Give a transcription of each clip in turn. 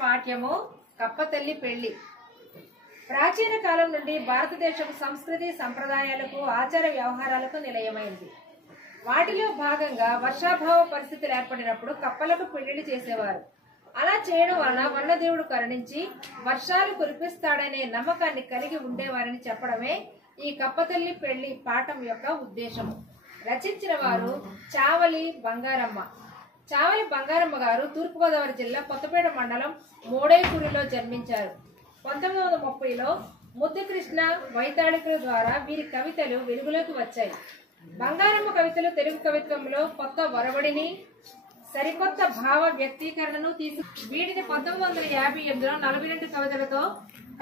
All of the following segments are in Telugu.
పాఠ్యము కప్పతల్లి పెళ్లి. ప్రాచీన కాలం నుండి భారతదేశపు సంస్కృతి సంప్రదాయాలకు ఆచార వ్యవహారాలకు నిలయమైంది. వాటిలో భాగంగా వర్షాభావ పరిస్థితులు ఏర్పడినప్పుడు కప్పలకు పెళ్లిళ్లు చేసేవారు. అలా చేయడం వలన వరుణదేవుడు కరుణించి వర్షాలు కురిపిస్తాడనే నమ్మకాన్ని కలిగి ఉండేవారని చెప్పడమే ఈ కప్పతల్లి పెళ్లి పాఠం యొక్క ఉద్దేశము. రచించిన వారు చావలి బంగారమ్మ. చావలి బంగారమ్మ గారు తూర్పుగోదావరి జిల్లా కొత్తపేట మండలం మోడేకూరిలో జన్మించారు. 1930లో ముద్దుకృష్ణ వైతాళికుల ద్వారా వీరి కవితలు వెలుగులోకి వచ్చాయి. బంగారమ్మ కవితలు తెలుగు కవిత్వంలో కొత్త ఒరవడిని, సరికొత్త భావ వ్యక్తీకరణను వీటిని 1958లో 42 కవితలతో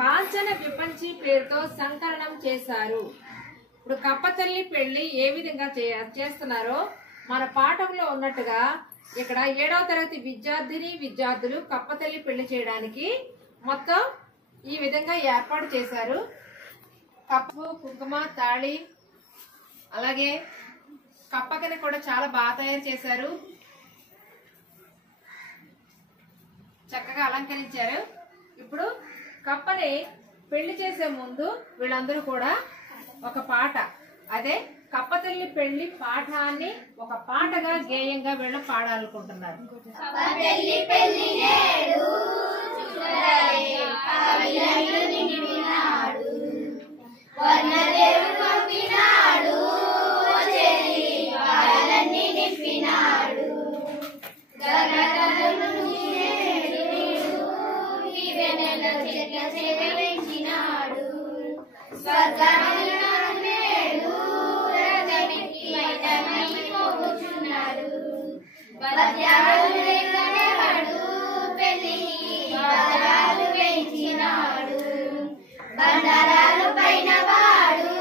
కాంచన విపంచి పేరుతో సంకలనం చేశారు. ఇప్పుడు కప్పతల్లి పెళ్లి ఏ విధంగా చేస్తున్నారో మన పాఠంలో ఉన్నట్టుగా ఇక్కడ 7వ తరగతి విద్యార్థులు కప్పతల్లి పెళ్లి చేయడానికి మొత్తం ఈ విధంగా ఏర్పాటు చేశారు. కప్పు, కుంకుమ, తాళి, అలాగే కప్పకని కూడా చాలా బాగా తయారు చేశారు. చక్కగా అలంకరించారు. ఇప్పుడు కప్పని పెళ్లి చేసే ముందు వీళ్ళందరూ కూడా ఒక పాట, అదే కప్పతల్లి పెళ్లి పాఠాన్ని ఒక పాటగా గేయంగా వీళ్ళు పాడాలనుకుంటున్నారు. బండారాలు పైన వాడు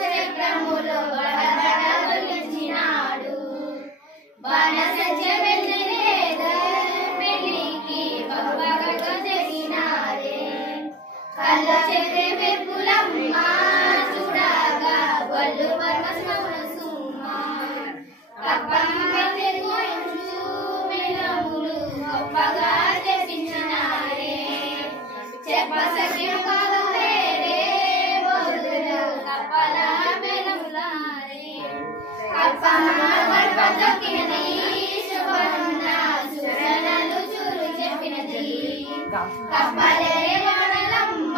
చక్రములో బడబడలించినాడు. బాణసంచ వెళ్ళలేద పెళ్లికి బహుబాగా చేసినారే. కళ్ళ చెట్టు వెప్పులమ్మ చూడగా వల్లు పరమశివుల సుమ్మ. కప్పమ్మ తెలుగు మెలములు గొప్పగా చేపించినారే. చెప్పసఖ్యం కప్పలే వాడలమ్మ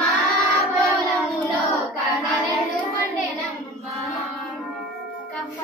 పొలములో కనరెండు పండెనమ్మ. కప్ప